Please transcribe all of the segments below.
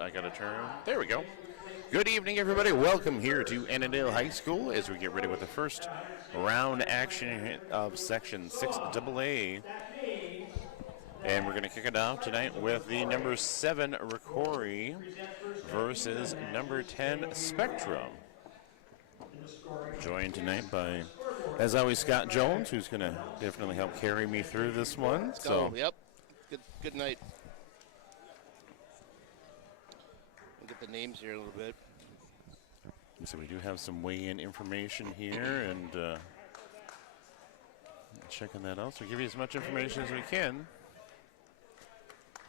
I got to turn. There we go. Good evening, everybody. Welcome here to Annandale High School as we get ready with the first round action of Section 6AA. And we're going to kick it off tonight with the number 7 ROCORI versus number 10 Spectrum. Joined tonight by, as always, Scott Jones, who's going to definitely help carry me through this one. Let's go. Yep. Good night. I'll get the names here a little bit. So we do have some weigh-in information here, and checking that out. So we'll give you as much information as we can.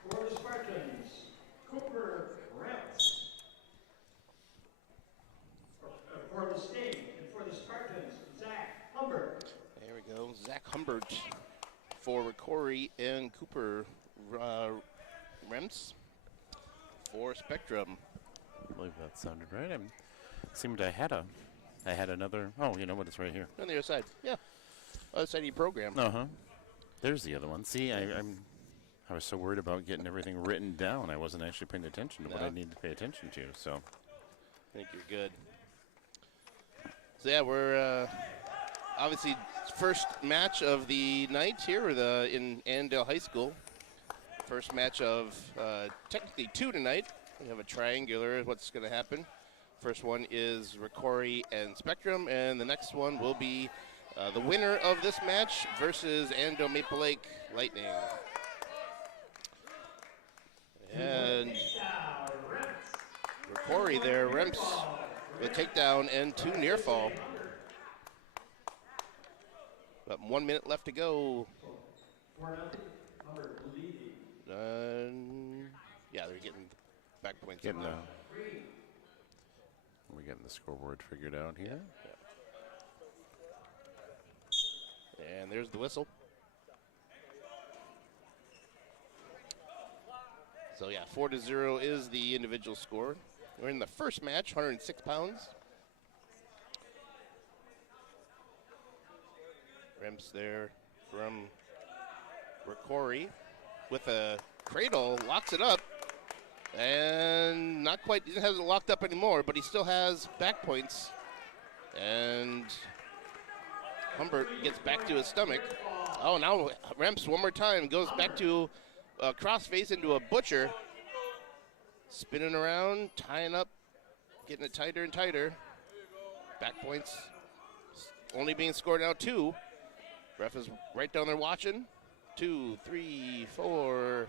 For the Spartans, Cooper Reps. For the state, and for the Spartans, Zach Humbert. There we go. Zach Humbert for ROCORI and Cooper Rems for Spectrum. I believe that sounded right. It seemed I had another. Oh, you know what? It's right here. On the other side. Yeah. Other side of your program. Uh-huh. There's the other one. See, I was so worried about getting everything written down, I wasn't actually paying attention to what I needed to pay attention to. So I think you're good. So yeah, we're obviously first match of the night here in Annandale High School. First match of technically 2 tonight. We have a triangular. What's going to happen? First one is ROCORI and Spectrum, and the next one will be the winner of this match versus Annandale Maple Lake Lightning. And ROCORI there, Remps with a takedown and 2 near fall. About 1 minute left to go. Yeah, they're getting back points. we're getting the scoreboard figured out here. Yeah. And there's the whistle. So yeah, 4-0 is the individual score. We're in the first match, 106 pounds. Remps there from ROCORI with a cradle, locks it up, and not quite, he hasn't locked up anymore, but he still has back points. And Humbert gets back to his stomach. Oh, now Remps one more time goes back to cross face into a butcher. Spinning around, tying up, getting it tighter and tighter. Back points only being scored now 2. Ref is right down there watching. 2, 3, 4.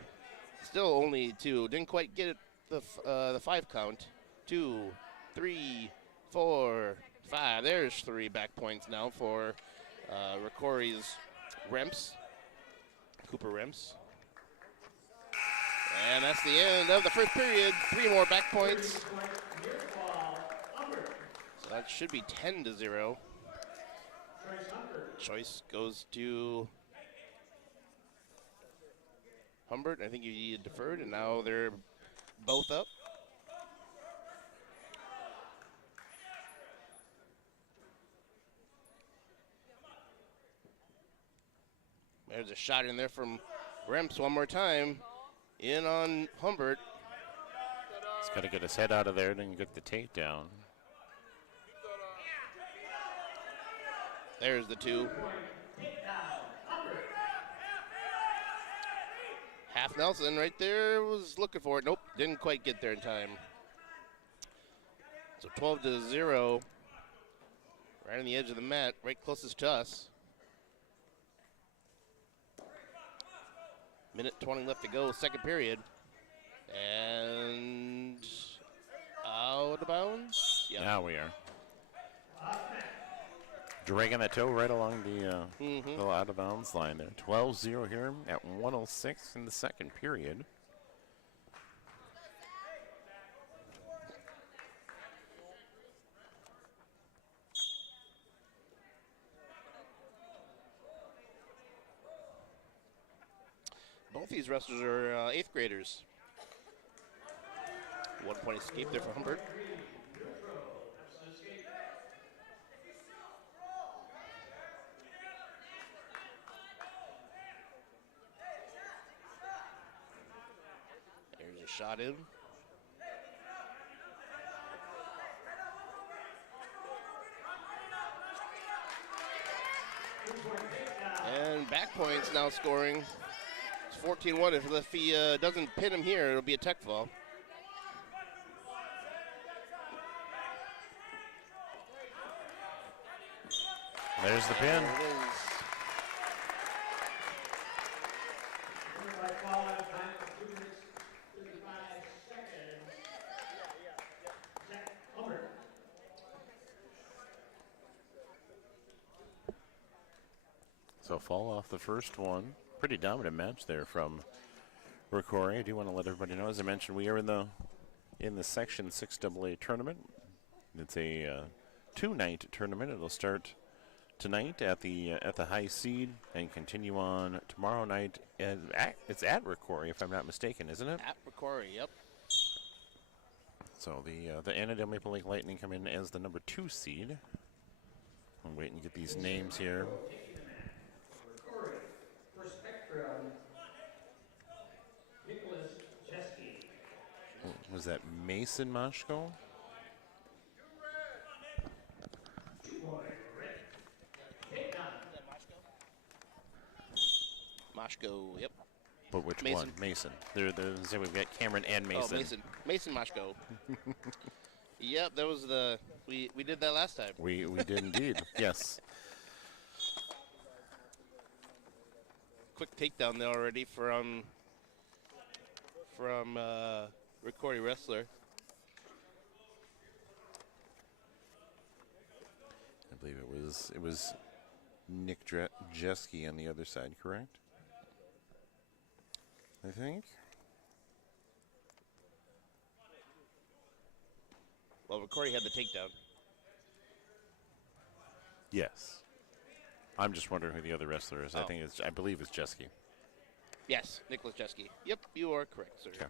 Still only 2. Didn't quite get it the 5 count. 2, 3, 4, 5. There's 3 back points now for ROCORI's Remps. Cooper Remps. And that's the end of the first period. 3 more back points. So that should be 10-0. Choice goes to Humbert. I think he deferred, and now they're both up. There's a shot in there from Remps one more time. In on Humbert. He's got to get his head out of there and then get the takedown. There's the 2. Half Nelson right there was looking for it. Nope, didn't quite get there in time. So 12-0. Right on the edge of the mat, right closest to us. Minute 20 left to go, second period. And out of bounds? Yeah. Now we are. Dragging that toe right along the little out of bounds line there. 12-0 here at 1:06 in the second period. Both these wrestlers are 8th graders. 1 point escape there for Humbert. There's a shot in. And back points now scoring. It's 14-1. If he doesn't pin him here, it'll be a tech fall. There's the pin. So fall off the first one. Pretty dominant match there from ROCORI. I do want to let everybody know, as I mentioned, we are in the Section 6 AA tournament. It's a two-night tournament. It'll start tonight at the high seed and continue on tomorrow night. It's at ROCORI, if I'm not mistaken, isn't it? At ROCORI, yep. So the Annandale Maple Lake Lightning come in as the number 2 seed. I'm waiting to get these names here. Was that Mason Moshko? Moshko, yep. But which Mason. one? Mason. We've got Cameron and Mason. Oh, Mason. Mason Moshko. Yep, that was we did that last time. We did indeed. Yes. Quick takedown there already from ROCORI wrestler. I believe it was Nick Jeski on the other side, correct? I think. Well, ROCORI had the takedown. Yes. I'm just wondering who the other wrestler is. Oh. I believe it's Jeski. Yes, Nicholas Jeski. Yep, you are correct, sir. Okay.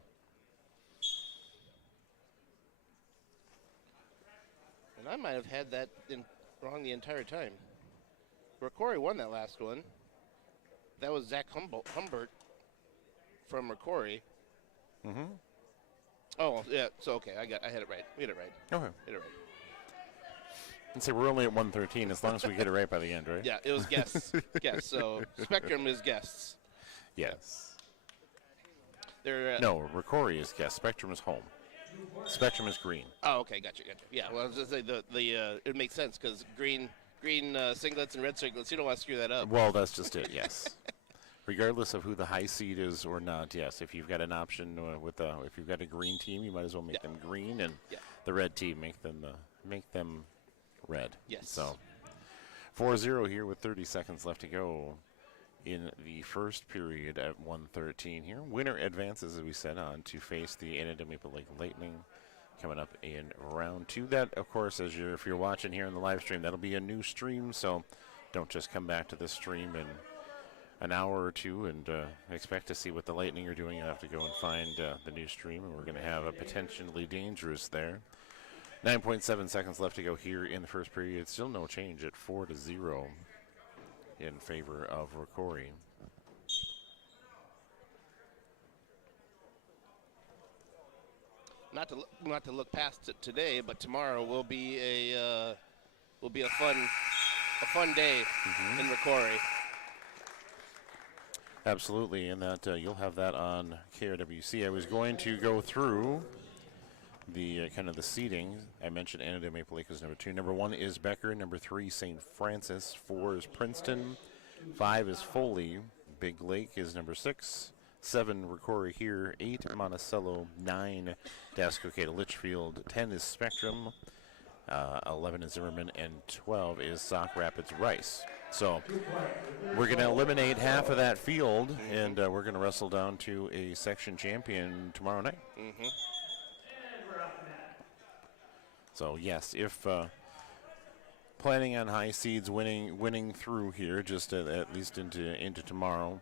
And I might have had that wrong the entire time. ROCORI won that last one. That was Zach Humbert from ROCORI. Mm-hmm. Oh, yeah, so okay, I had it right. We had it right. Okay. Hit it right. And say we're only at 113 as long as we get it right by the end, right? Yeah, it was guests. Guests. So Spectrum is guests. Yes. They're No, ROCORI is guest. Spectrum is home. Spectrum is green. Oh, okay, gotcha. Yeah, well, I was just saying it makes sense because green singlets and red singlets. You don't want to screw that up. Well, that's just it. Yes. Regardless of who the high seed is or not, yes. If you've got an option if you've got a green team, you might as well make them green, and the red team make them red. Yes. So 4-0 here with 30 seconds left to go in the first period at 1:13 here. Winner advances, as we said, on to face the Annandale Maple Lake Lightning coming up in round 2. That, of course, if you're watching here in the live stream, that'll be a new stream, so don't just come back to this stream in an hour or two and expect to see what the Lightning are doing. You'll have to go and find the new stream, and we're going to have a potentially dangerous there. 9.7 seconds left to go here in the first period. Still no change at 4-0 in favor of ROCORI. Not to look past it today, but tomorrow will be a fun day in ROCORI. Absolutely, and that you'll have that on KRWC. I was going to go through the kind of the seeding. I mentioned Annandale Maple Lake is number 2. Number 1 is Becker. Number 3, St. Francis. 4 is Princeton. 5 is Foley. Big Lake is number 6. 7, ROCORI here. 8, Monticello. 9, Daskoketa Litchfield. 10 is Spectrum. 11 is Zimmerman. And 12 is Sauk Rapids Rice. So we're going to eliminate half of that field, and we're going to wrestle down to a section champion tomorrow night. Mm-hmm. So yes, if planning on high seeds winning through here, just at least into tomorrow,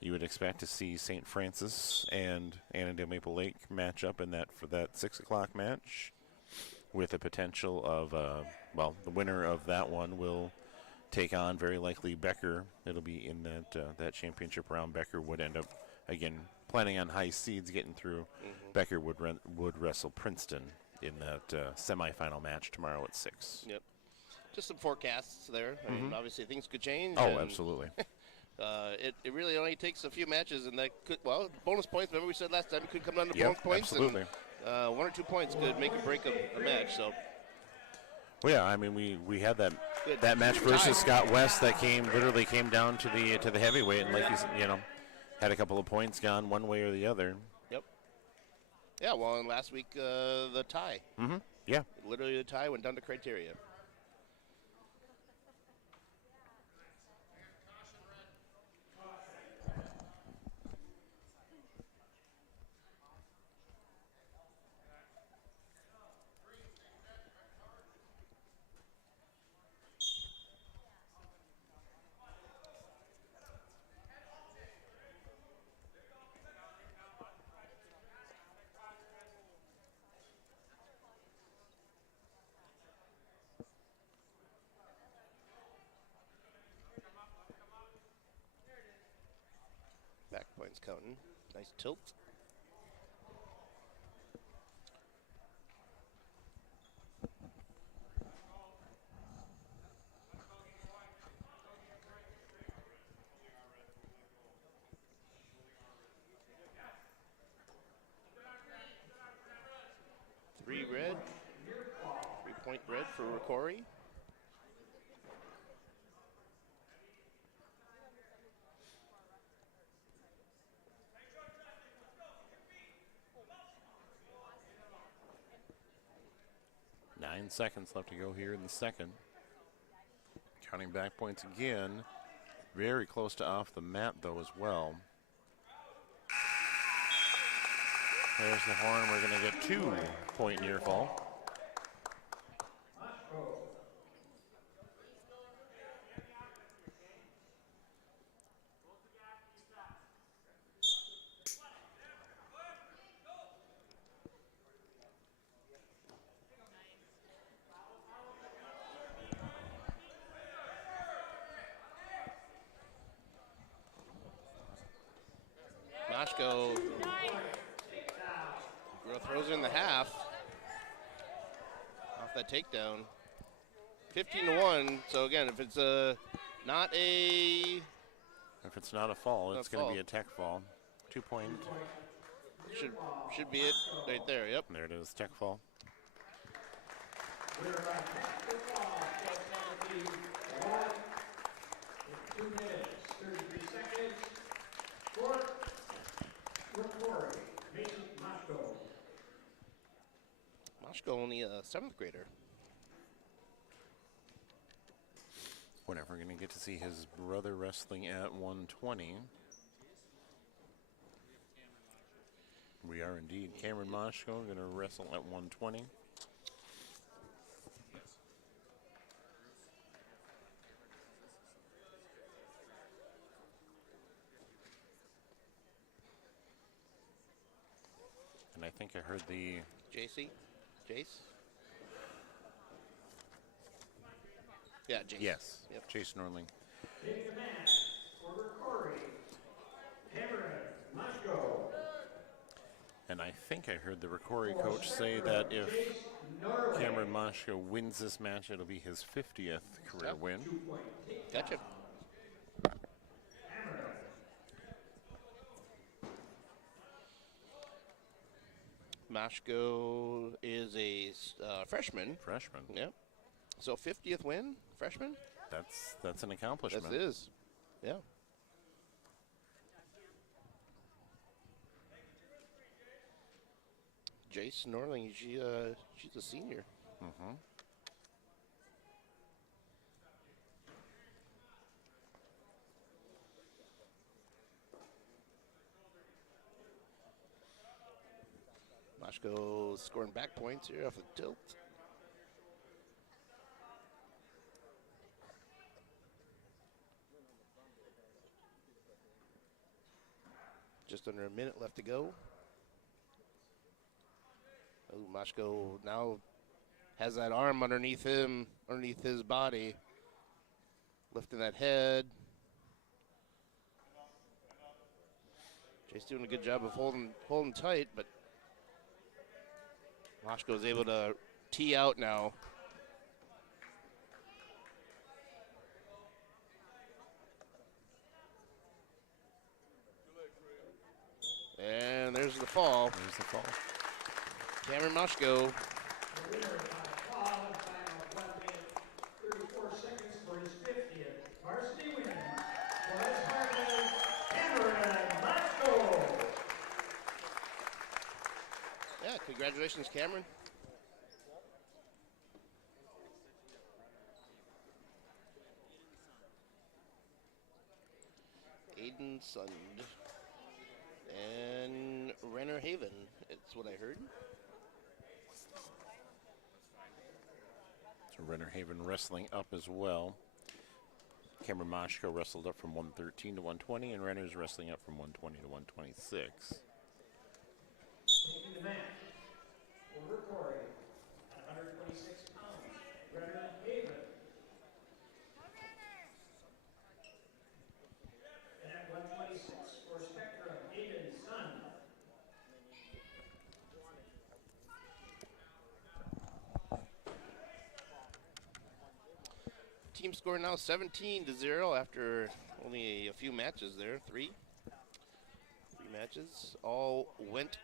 you would expect to see St. Francis and Annandale Maple Lake match up in that 6 o'clock match, with a potential of the winner of that one will take on very likely Becker. It'll be in that championship round. Becker would end up again planning on high seeds getting through. Mm-hmm. Becker would wrestle Princeton in that semifinal match tomorrow at 6. Yep. just some forecasts there. I mean, obviously things could change. Oh, and, absolutely. It really only takes a few matches, and that could, well, bonus points. Remember we said last time it could come down to bonus points. Absolutely. And 1 or 2 points could make or break a match. So. Well, yeah, I mean, we had that Good. match versus Scott West that literally came down to the heavyweight, and like you know, had a couple of points gone one way or the other. Yep. Yeah. Well, and last week the tie. Mm-hmm. Yeah. Literally the tie went down to criteria. Back points counting. Nice tilt. Three red. 3-point red for ROCORI. Nine seconds left to go here in the second. Counting back points again. Very close to off the map, though, as well. There's the horn. We're going to get 2-point near fall. Mashko throws in the half off that takedown. 15-1. So again, if it's not a fall, it's going to fall. be a tech fall. 2-point. Should be it right there. Yep. There it is, tech fall. We're right back to fall. 2 minutes, 33 seconds. For ROCORI, Mason Mashko. Mashko only a 7th grader. We're never going to get to see his brother wrestling at 120. We are indeed. Cameron Mashko going to wrestle at 120. And I think I heard the... JC? Jace? Yeah, Jace. Yes, Yep. Jason Orling. Taking the match for ROCORI, Cameron Mashko. And I think I heard the ROCORI coach say that if Cameron Mashko wins this match, it'll be his 50th career win. Gotcha. Mashko is a freshman. Freshman. Yep. So 50th win, freshman? That's an accomplishment. That is. Yeah. Jace Norling, she's a senior. Mm-hmm. Mashko scoring back points here off the tilt. Just under a minute left to go. Oh, Mashko now has that arm underneath him, underneath his body, lifting that head. Jay's doing a good job of holding tight, but Mashko is able to tee out now. And there's the fall. There's the fall. Cameron Moshko. The winner by fall in time of 1 minute 34 seconds for his 50th varsity win was Harvard's Cameron Lasco. Yeah, congratulations, Cameron. Aiden Sund. And Renner Haven, it's what I heard. So Renner Haven wrestling up as well. Cameron Moshko wrestled up from 113 to 120, and Renner's wrestling up from 120 to 126. Taking the match for ROCORI at 126 pounds, Renner Haven. And at 126 for Spectrum, Aiden Sun. Team score now 17-0 after only a few matches there. Three matches. All went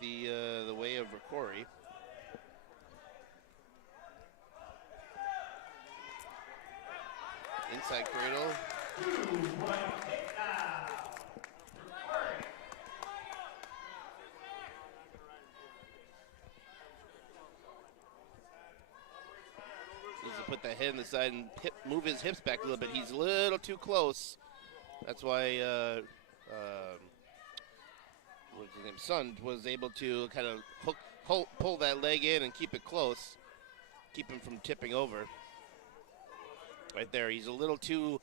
the way of ROCORI. Inside cradle. 2-1 takedown. ROCORI. Needs to put that head on the side and move his hips back a little bit. He's a little too close. That's why what's his name? Sund was able to kind of pull that leg in and keep it close, keep him from tipping over. Right there, he's a little too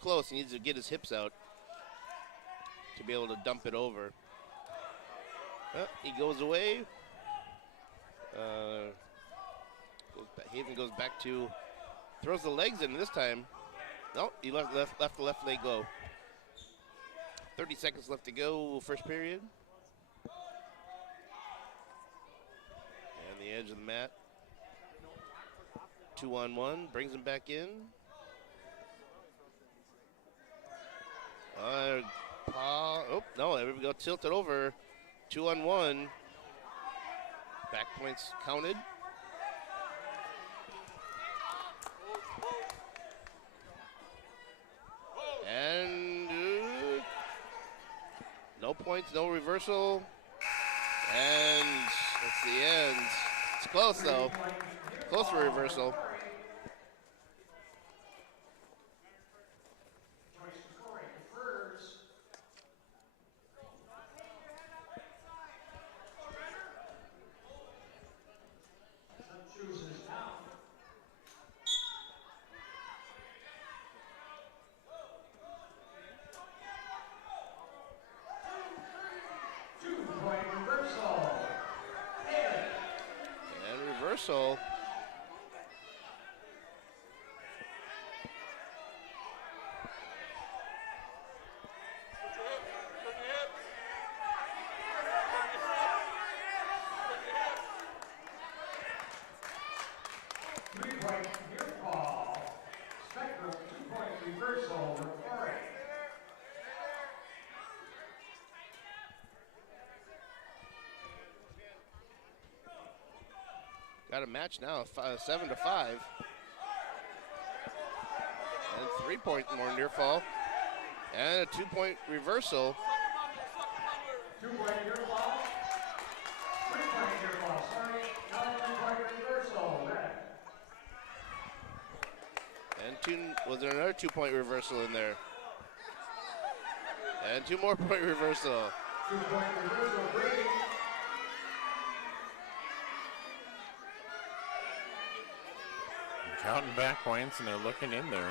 close. He needs to get his hips out to be able to dump it over. He goes away. Haven goes back to, throws the legs in this time. No, he left the left leg go. 30 seconds left to go, first period. And the edge of the mat. 2-on-1, brings him back in. Oh, no, there we go, tilted over. 2-on-1. Back points counted. And no points, no reversal. And that's the end. It's close though. Close for reversal. Reversal. Three-point near fall. Spectrum 2-point reversal. ROCORI. Got a match now, 7-5. And 3-point more near fall. And a 2-point reversal. 2-point near fall. 3-point near fall. Sorry, not a 2-point reversal. Red. And was there another 2-point reversal in there? And 2 more point reversal. 2-point reversal. Brady. Counting back points, and they're looking in there.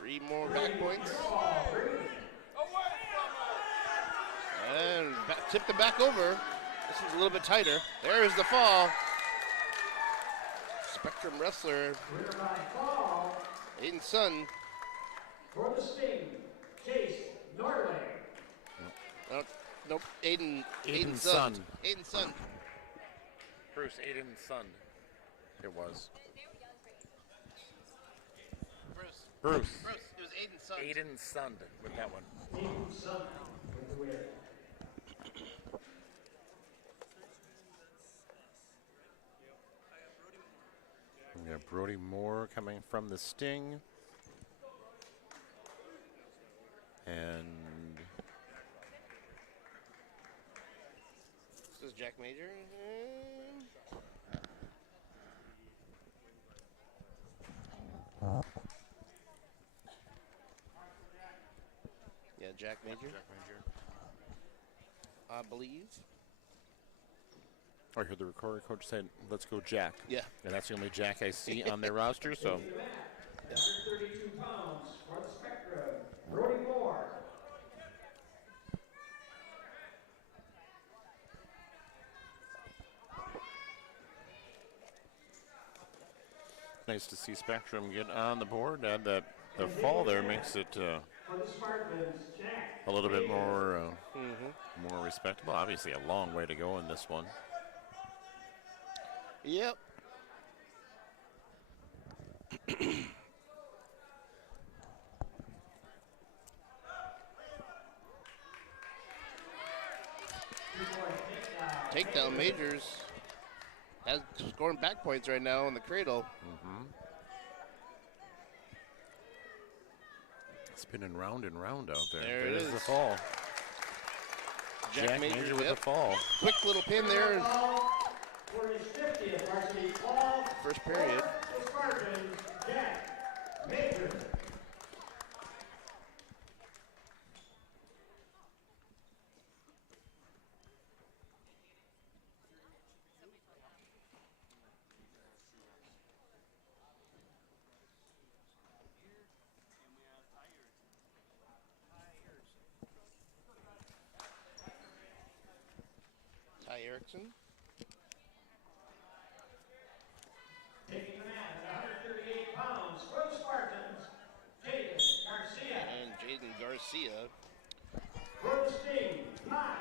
Three more back points. And tip the back over. This is a little bit tighter. There's the fall. Spectrum wrestler, Winner by fall. Aiden Sun. For the Sting, Chase Norway. Nope. Aiden's Aiden's son. son. Aiden's son. Bruce, Aiden's son. It was. Bruce. Bruce. Bruce. It was Aiden's son. Aiden's son with that one. Aiden's son with the win. We got Brody Moore coming from the Sting. And This is Jack Major. Yeah, Jack Major. I believe. I heard the ROCORI coach said, let's go Jack. Yeah. And that's the only Jack I see on their roster, so 132 pounds for the Spectrum, Brody Moore. nice to see Spectrum get on the board. Add that the fall there makes it For the Spartans, Jack. a little bit more more respectable. Obviously a long way to go in this one. Yep. Takedown Majors has scoring back points right now in the cradle. Spinning round and round out there. There it There's is. the fall. Jack Major with yep. the fall. Quick little pin there. For his 50th varsity fall. First period. The Spartans, Jack Major. Ty Erickson. Taking the mat at 138 pounds for the Spartans, Jaden Garcia. And Jaden Garcia. For the Sting, Ty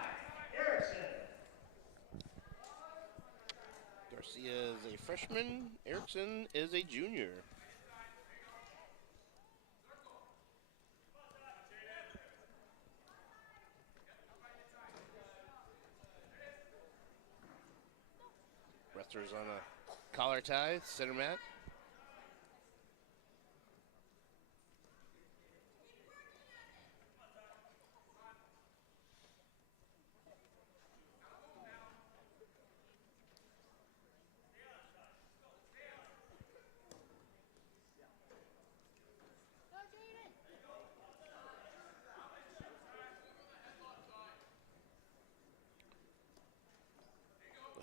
Erickson. Garcia is a freshman. Erickson is a junior. Wrestlers on a collar tie, center mat.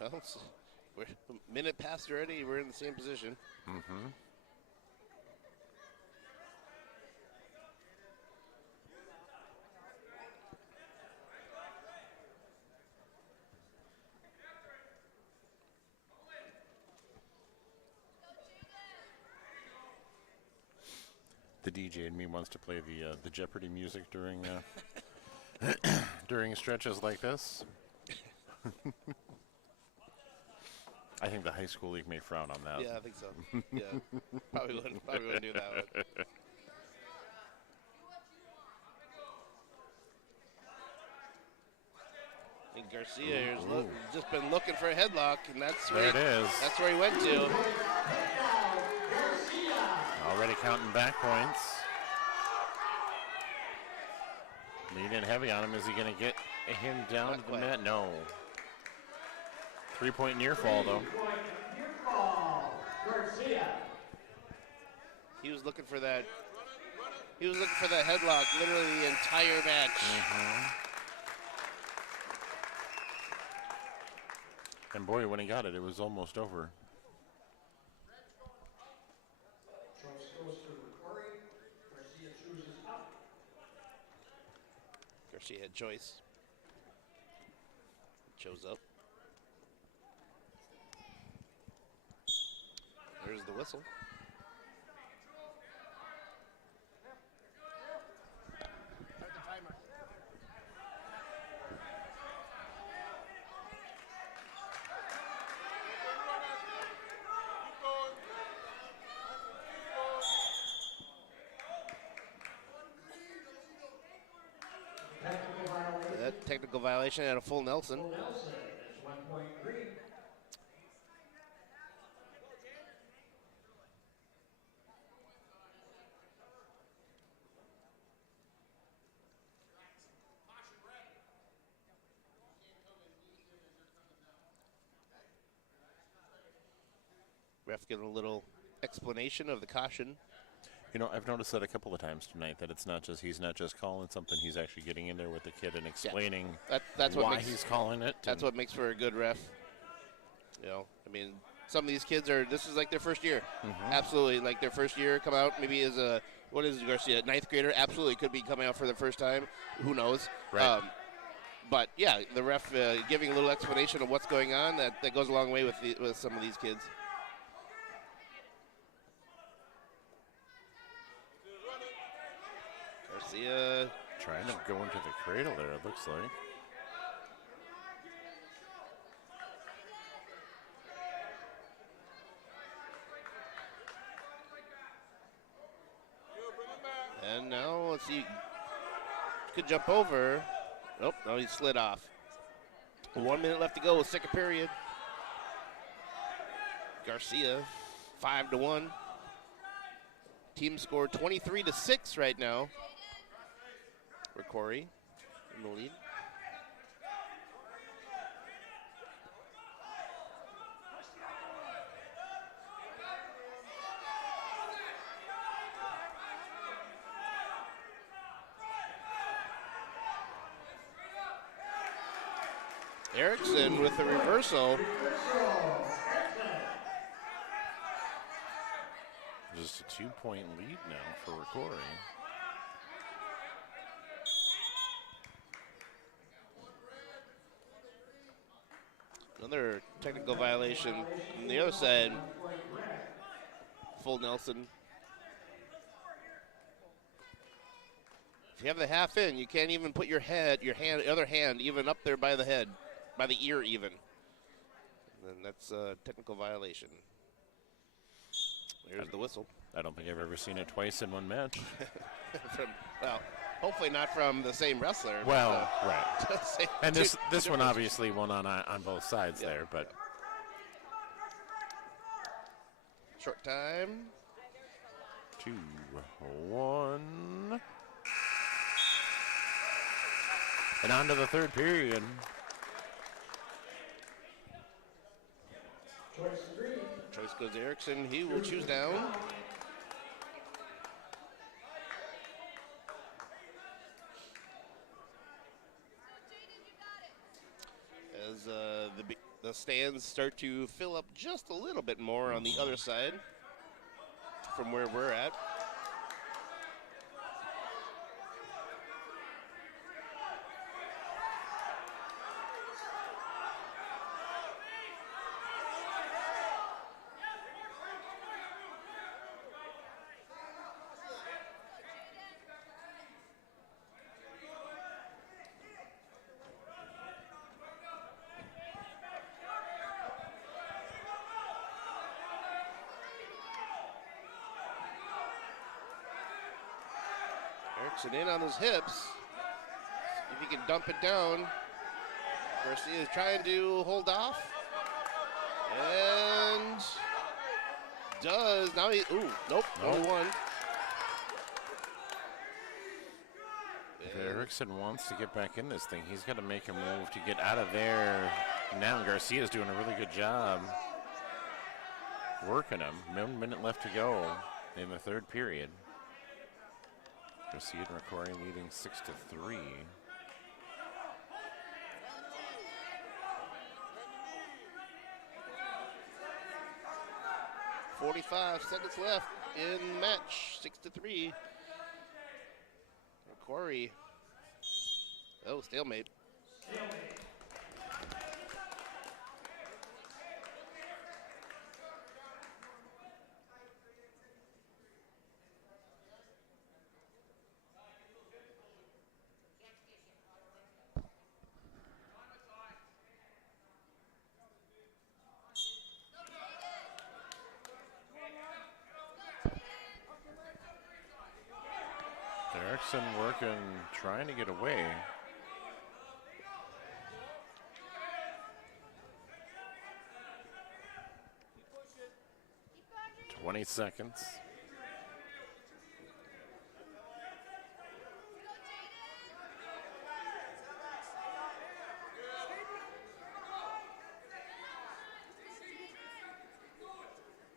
Well, we're a minute past already. We're in the same position. The DJ in me wants to play the Jeopardy music during during stretches like this. I think the high school league may frown on that. Yeah, I think so. Yeah, probably wouldn't do that one. And Garcia here's just been looking for a headlock, and that's where There it is. That's where he went to. Already counting back points. Leaning heavy on him. Is he going to get him down Not to the quite. mat? No. 3-point near fall, though. Near fall, Garcia. He was looking for that. He was looking for that headlock literally the entire match. And boy, when he got it, it was almost over. Choice goes to ROCORI. Garcia chooses up. Garcia had choice. Chose up. There's the whistle. technical violation and a full Nelson. Full Nelson, that's 1 point green. Ref giving a little explanation of the caution. You know, I've noticed that a couple of times tonight, that it's not just, he's not just calling something, he's actually getting in there with the kid and explaining That's why what makes, he's calling it. That's what makes for a good ref. You know, I mean, some of these kids this is like their first year. Absolutely, like their first year, come out maybe as what is Garcia, 9th grader? Absolutely could be coming out for the first time. Who knows? Right. But yeah, the ref giving a little explanation of what's going on, that goes a long way with some of these kids. Garcia Trying to go into the cradle there, it looks like. And now, let's see. Could jump over. Nope, no, he slid off. 1 minute left to go, second period. Garcia, 5-1. Team scored 23-6 right now. ROCORI in the lead. Erickson with the reversal. Just a 2-point lead now for ROCORI. Another technical violation on the other side. Full Nelson. If you have the half in, you can't even put your other hand even up there by the head, by the ear even. And then that's a technical violation. There's the whistle. I don't think I've ever seen it twice in one match. Well, hopefully not from the same wrestler. Well, right. And this two one obviously won on both sides there, but short time. 2-1. And on to the third period. Choice goes to Erickson. He will choose down. As the stands start to fill up just a little bit more on the other side from where we're at. Erickson in on his hips. If he can dump it down. Garcia is trying to hold off. And does. Now he, nope, only one. If Erickson wants to get back in this thing, he's got to make a move to get out of there. Now Garcia's doing a really good job working him. 1 minute left to go in the third period. Garcia and ROCORI leading 6-3. .45 seconds left in match, 6-3. ROCORI. Oh, stalemate. Erickson working, trying to get away. 20 seconds.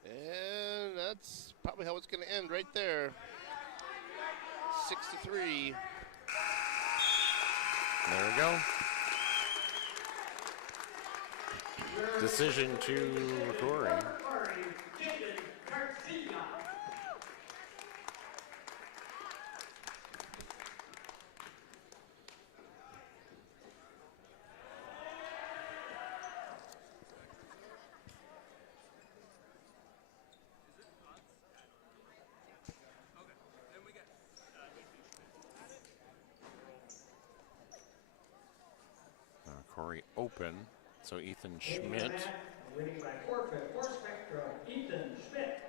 And that's probably how it's going to end right there. 6-3. There we go. Decision to ROCORI. ROCORI open. So Ethan Schmidt. Winning by forfeit, four Spectrum, Ethan Schmidt.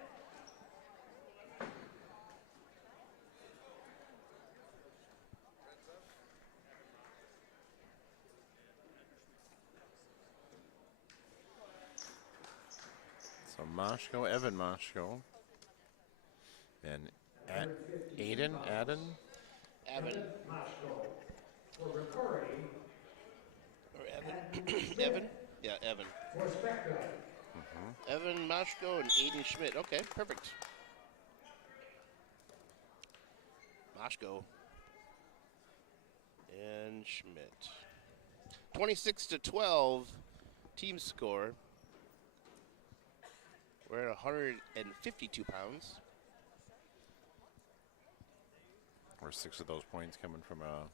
So Moshko, Evan Moshko. And Aiden. Evan. Moshko. For ROCORI. Or Evan. Evan? Yeah, Evan. For Spectrum. Evan Moshko and Aiden Schmidt. Okay, perfect. Moshko and Schmidt. 26-12 team score. We're at 152 pounds. Or 6 of those points coming from a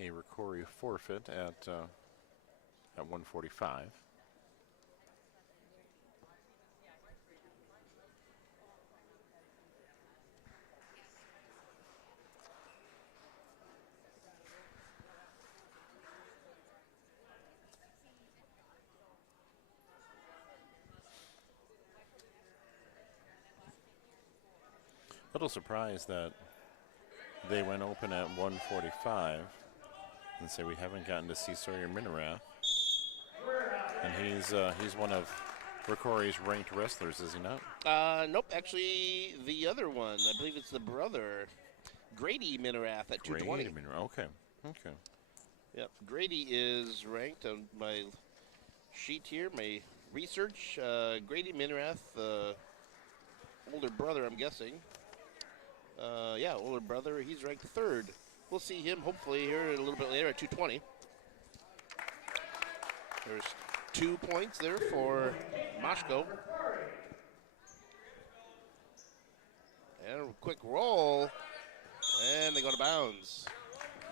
ROCORI forfeit at 145. Little surprised that they went open at 145 and say we haven't gotten to see Sawyer Minerath. And he's one of ROCORI's ranked wrestlers, is he not? Nope, actually the other one. I believe it's the brother, Grady Minerath at 220. Grady Minerath. Okay. Yep, Grady is ranked on my sheet here, my research. Grady Minerath, older brother, I'm guessing. Yeah, older brother. He's ranked third. We'll see him hopefully here a little bit later at 220. There's 2 points there for Moshko. And a quick roll. And they go to bounds.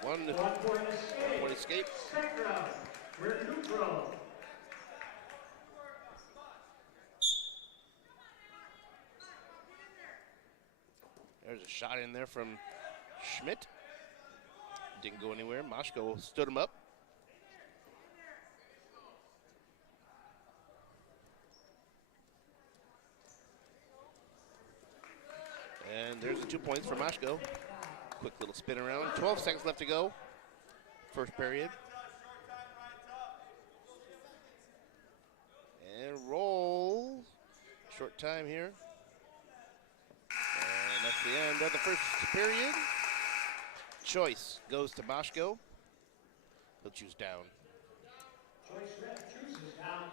One point escape. We're neutral. There's a shot in there from Schmidt. Didn't go anywhere. Moshko stood him up. And there's the 2 points for Moshko. Quick little spin around. 12 seconds left to go. First period. And roll. Short time here. And that's the end of the first period. Choice goes to Moshko. He'll choose down. Choice chooses down.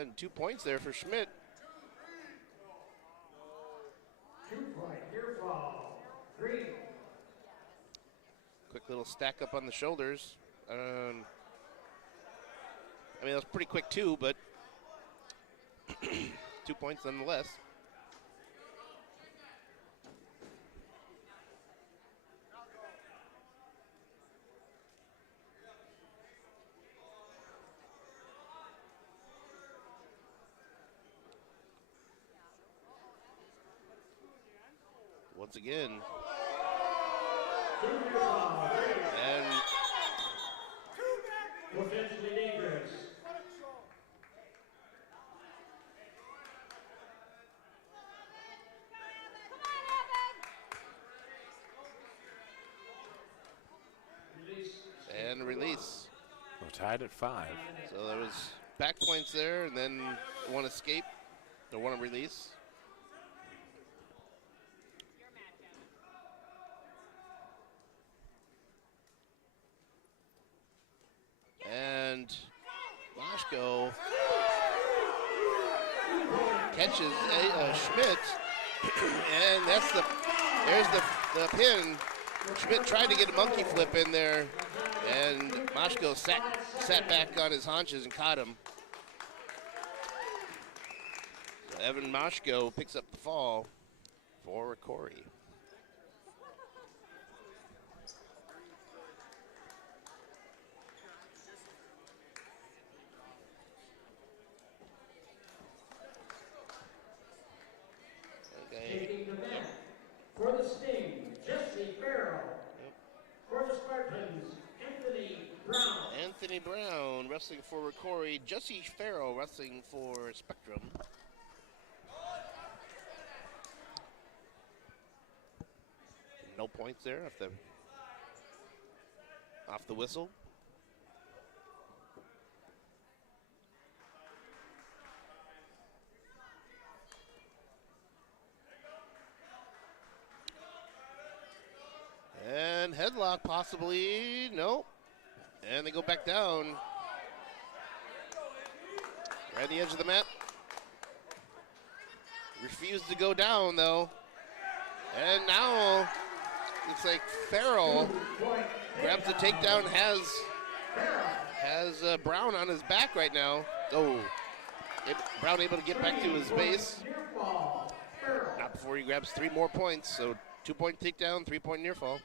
And 2 points there for Schmidt. 2 point, near fall. 3. Quick little stack up on the shoulders. I mean, that was pretty quick too, but 2 points nonetheless. Once again. And Potentially dangerous. tied at 5. So there was back points there, and then one escape, or one release. And Moshko catches Schmidt, and there's the pin. Schmidt tried to get a monkey flip in there, and Moshko sat back on his haunches and caught him. So Evan Moshko picks up the fall for ROCORI. Taking the mat for the Sting, Jesse Farrell. For the Spartans, Anthony Brown. Anthony Brown wrestling for ROCORI. Jesse Farrell wrestling for Spectrum. No points there off the whistle. And headlock possibly, no. And they go back down. Right at the edge of the mat. Refused to go down though. And now, looks like Farrell grabs the takedown, has Brown on his back right now. Oh, Brown able to get back to his base. Not before he grabs 3 more points, so 2-point takedown, 3-point near fall.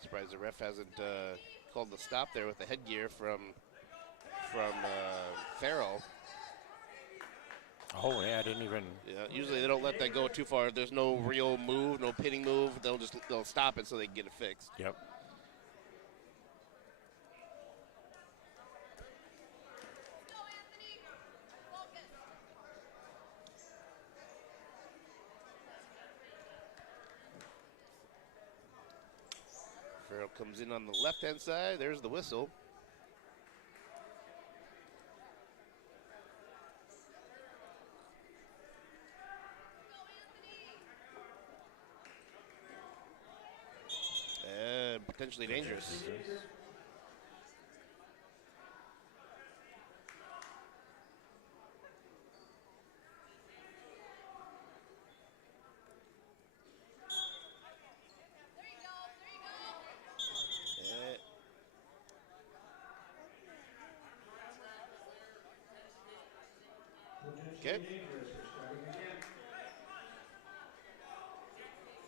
Surprised the ref hasn't called the stop there with the headgear from Farrell. Oh, yeah, I didn't even. Yeah, usually they don't let that go too far. There's no real move, no pinning move. They'll stop it so they can get it fixed. Yep. Farrell comes in on the left-hand side. There's the whistle. And potentially dangerous. Okay.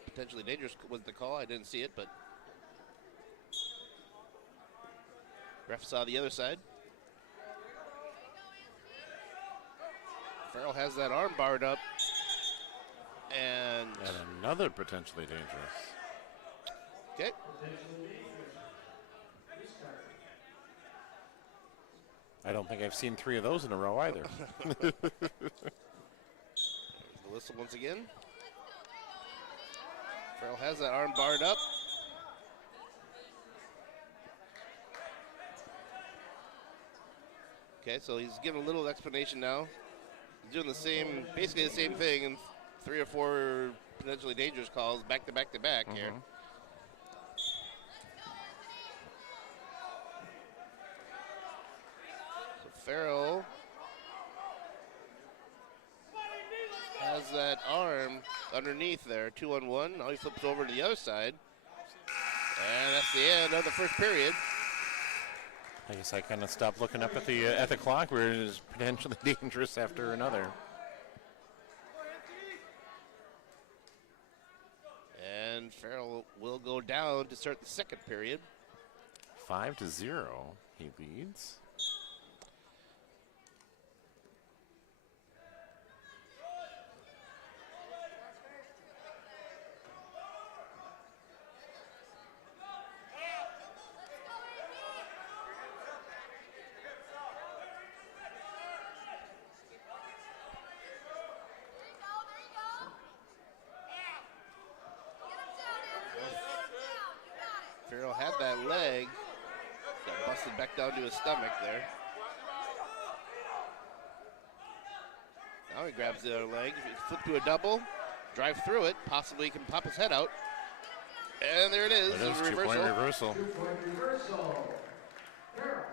Potentially dangerous was the call. I didn't see it, but ref saw the other side. Farrell has that arm barred up. And another potentially dangerous. Okay. I don't think I've seen 3 of those in a row either. The whistle once again. Farrell has that arm barred up. Okay, so he's giving a little explanation now. He's doing the same, basically the same thing in 3 or 4 potentially dangerous calls back to back to back here. Farrell has that arm underneath there, 2-on-1. Now he flips over to the other side. And that's the end of the first period. I guess I kind of stopped looking up at the clock where it is potentially dangerous after another. And Farrell will go down to start the second period. 5-0, he leads. leg. Got busted back down to his stomach there. Now he grabs the other leg. Flip to a double. Drive through it. Possibly he can pop his head out. And there it is. It is a reversal. 2-point reversal. 2-point reversal. Farrell.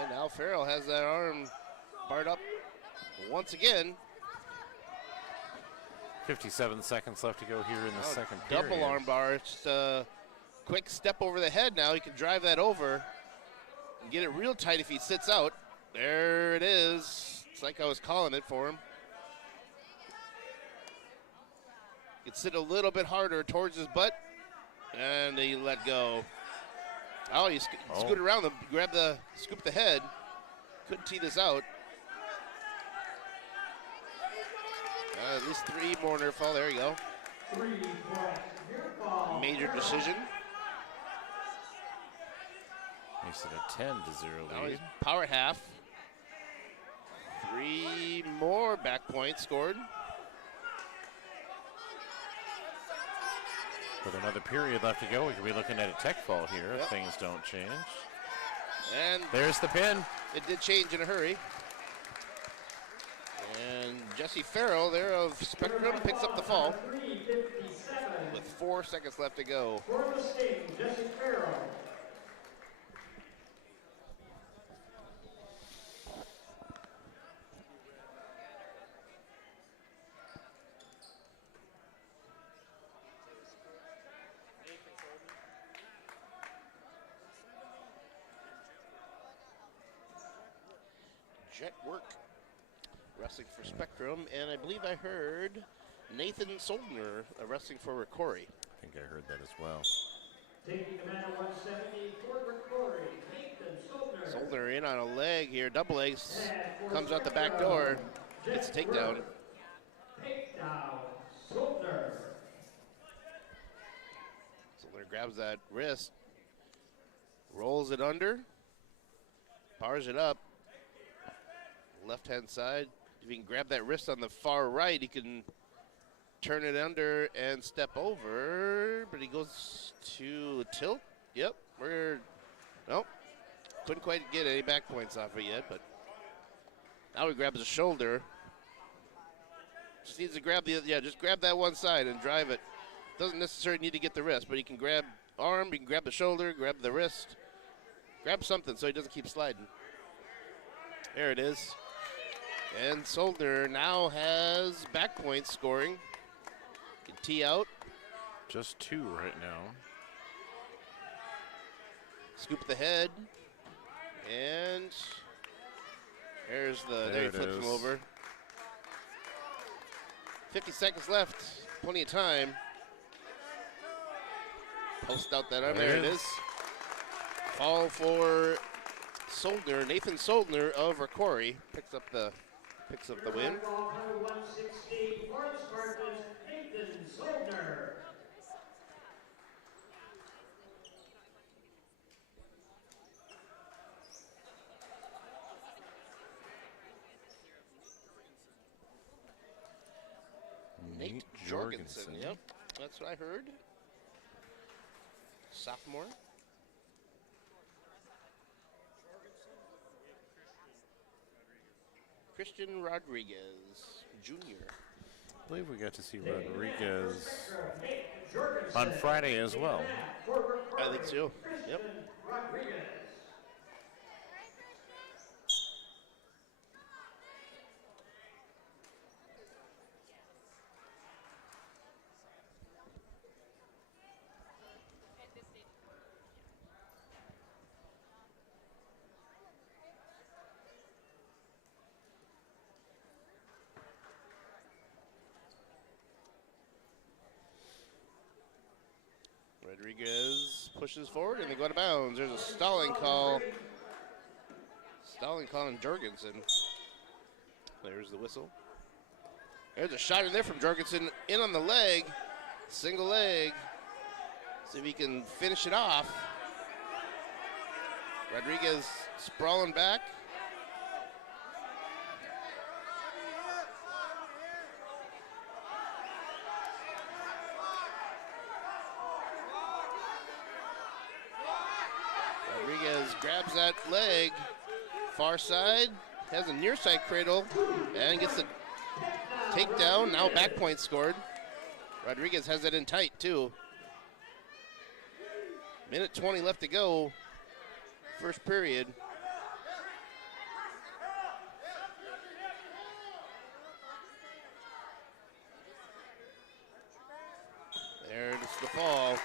And now Farrell has that arm barred up once again. 57 seconds left to go here in the second period. Double arm bar. Just a quick step over the head now. He can drive that over and get it real tight if he sits out. There it is. It's like I was calling it for him. He can sit a little bit harder towards his butt, and he let go. Oh, he scooted around him, scoop the head. Couldn't tee this out. At least 3 more near fall. There you go. 3-point near fall. Major decision. Makes it a 10-0 Now lead. he's power half. 3 more back points scored. With another period left to go, we could be looking at a tech fall here if things don't change. And There's the pin. it did change in a hurry. And Jesse Farrell there of Spectrum picks up the fall 3:57 with 4 seconds left to go. for the state, Jesse Farrell. Jet work. Wrestling for Spectrum, and I believe I heard Nathan Soldner wrestling for ROCORI. I think I heard that as well. Taking command at 170 for ROCORI, Nathan Soldner. Soldner in on a leg here, double legs, comes out the back door, gets a takedown. Takedown, Soldner. Soldner grabs that wrist, rolls it under, bars it up, left-hand side. If he can grab that wrist on the far right, he can turn it under and step over, but he goes to tilt. Yep, nope. Couldn't quite get any back points off it yet, but now he grabs the shoulder. Just needs to grab just grab that one side and drive it. Doesn't necessarily need to get the wrist, but he can grab arm, he can grab the shoulder, grab the wrist, grab something so he doesn't keep sliding. There it is. And Soldner now has back points scoring. Can tee out. Just 2 right now. Scoop the head. And there's there he flips him over. 50 seconds left. Plenty of time. Post out that arm. There it is. Fall for Soldner. Nathan Soldner of ROCORI picks up the win. Ball number 160 for the Spartans, Nathan Soldner. Nate Jorgensen. Yep, that's what I heard. Sophomore. Christian Rodriguez, Jr. I believe we got to see Rodriguez on Friday as well. I think so. Yep. Rodriguez. Rodriguez pushes forward and they go out of bounds. There's a stalling call. Stalling call on Jorgensen. There's the whistle. There's a shot in there from Jorgensen in on the leg. Single leg. See if he can finish it off. Rodriguez sprawling back. Rodriguez grabs that leg, far side, has a near side cradle, and gets the takedown. Now back point scored. Rodriguez has it in tight too. Minute 20 left to go, first period. There's the fall.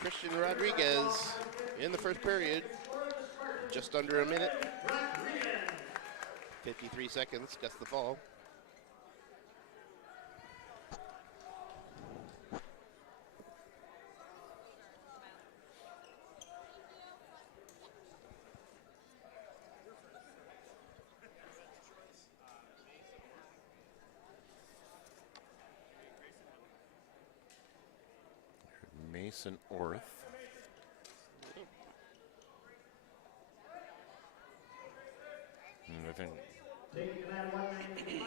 Christian Rodriguez in the first period, just under a minute. 53 seconds, gets the fall. Mason Orth. And I think Taking it at 195.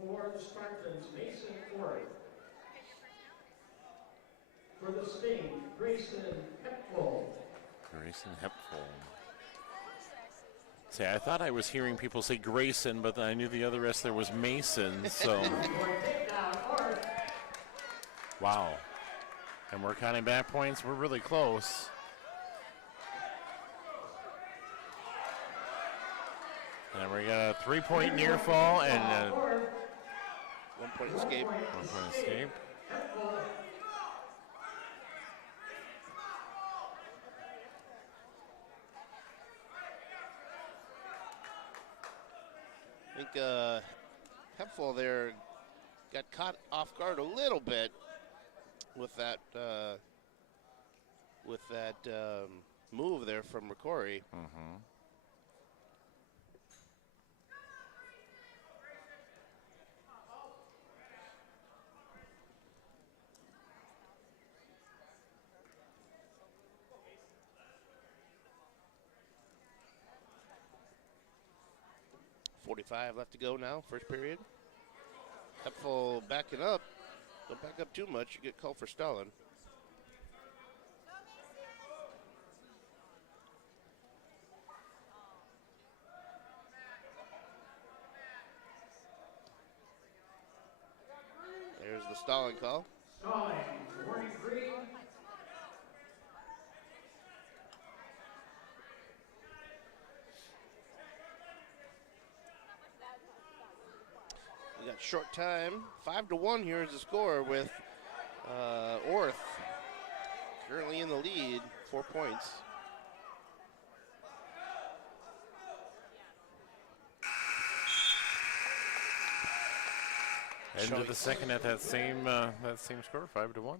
For the Spartans, Mason Orth. For the Sting, Grayson Hepful. Grayson Hepful. See, I thought I was hearing people say Grayson, but I knew the other wrestler was Mason, so. Wow. And we're counting back points. We're really close. And we got a 3-point near fall and a 1 point escape. 1 point escape. I think Hepful there got caught off guard a little bit with that move there from ROCORI. Mm-hmm. .45 left to go now, first period. Hepful backing up. Don't back up too much, you get called for stalling. There's the stalling call. Stalling, warning green. We got short time. 5-1 here is the score with Orth currently in the lead, 4 points. End of the second at that same score, 5-1.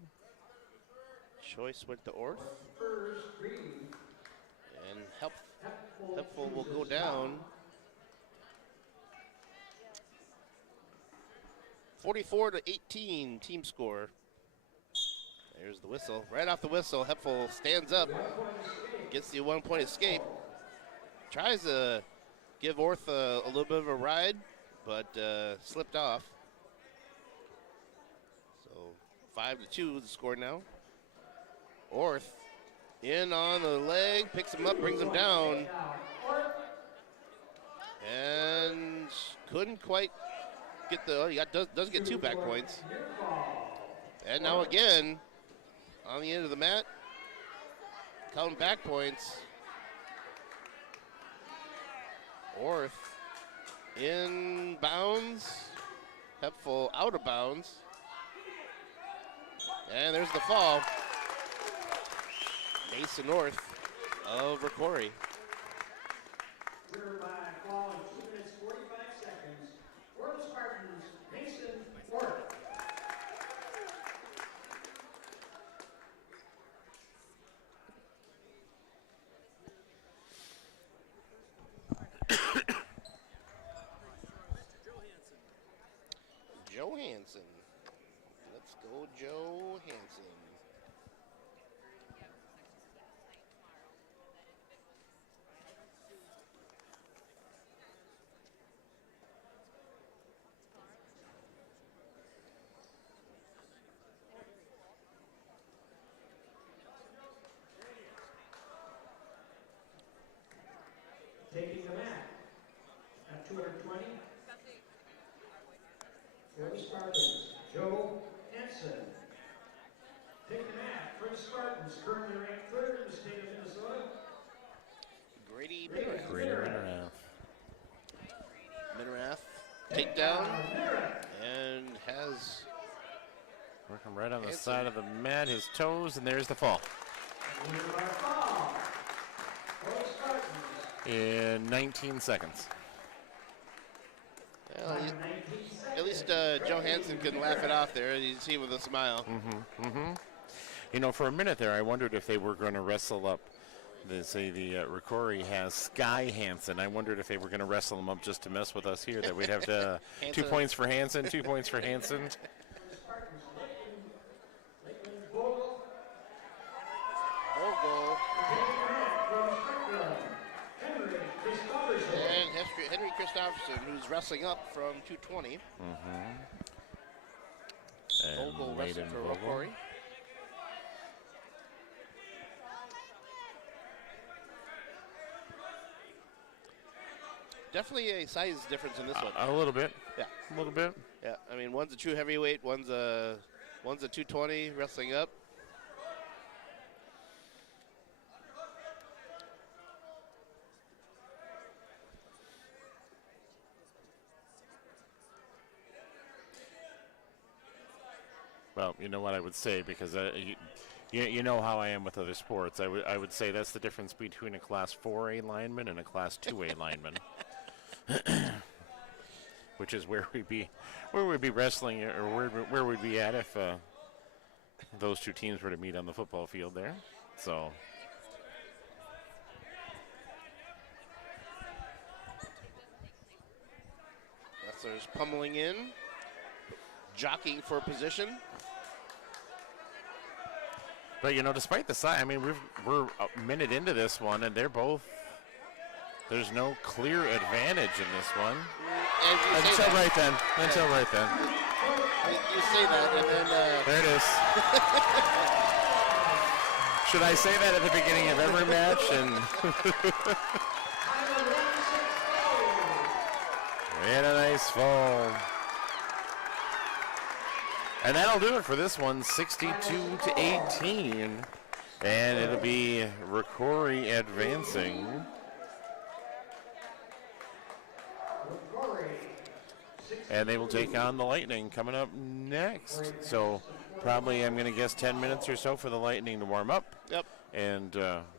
Choice went to Orth. And Hepful will go down. 44-18 team score. There's the whistle. Right off the whistle, Hepful stands up, gets the 1 point escape. Tries to give Orth a little bit of a ride, but slipped off. So 5-2 the score now. Orth in on the leg, picks him up, brings him down. And couldn't quite get the, he does get 2 back points. And now again, on the end of the mat, counting back points. Orth in bounds, Hepful out of bounds. And there's the fall. Mason Orth of ROCORI. Winner by fall in 2 minutes 45 seconds. For the Spartans, Mason Orth. Johansson. Let's go is currently ranked third in the state of Minnesota. Grady Minerath. Great enough. Minerath takedown and has Working right on the Hansen. side of the mat, his toes, and there's the fall. In 19 seconds. well, at least Joe Hansen can laugh it off there. You see with a smile. You know, for a minute there, I wondered if they were going to wrestle up. They say the ROCORI has Sky Hansen. I wondered if they were going to wrestle him up just to mess with us here, that we'd have to 2 points for Hansen, 2 points for Hansen. Bogle. And Henry Christopherson, who's wrestling up from 220. Bogle wrestling for ROCORI. Definitely a size difference in this one. A little bit. Yeah. A little bit. Yeah, I mean, one's a true heavyweight, one's a 220 wrestling up. Well, you know what I would say, because you know how I am with other sports. I would say that's the difference between a Class 4A lineman and a Class 2A lineman, which is where we'd be wrestling, or where we'd be at if those two teams were to meet on the football field there. So. Wrestlers pummeling in, jockeying for position. But, you know, despite the size, I mean, we're a minute into this one, and there's no clear advantage in this one. Until right then. You say that, and then... There it is. Should I say that at the beginning of every match? And a nice fall. And that'll do it for this one, 62-18. And it'll be ROCORI advancing. And they will take on the Lightning coming up next. So probably, I'm going to guess, 10 minutes or so for the Lightning to warm up. Yep. And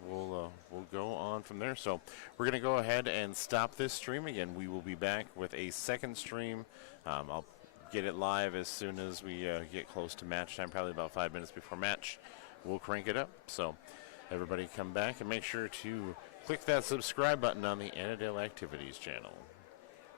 we'll go on from there. So we're going to go ahead and stop this stream again. We will be back with a second stream. I'll get it live as soon as we get close to match time, probably about 5 minutes before match. We'll crank it up. So everybody come back and make sure to click that subscribe button on the Annandale Activities channel.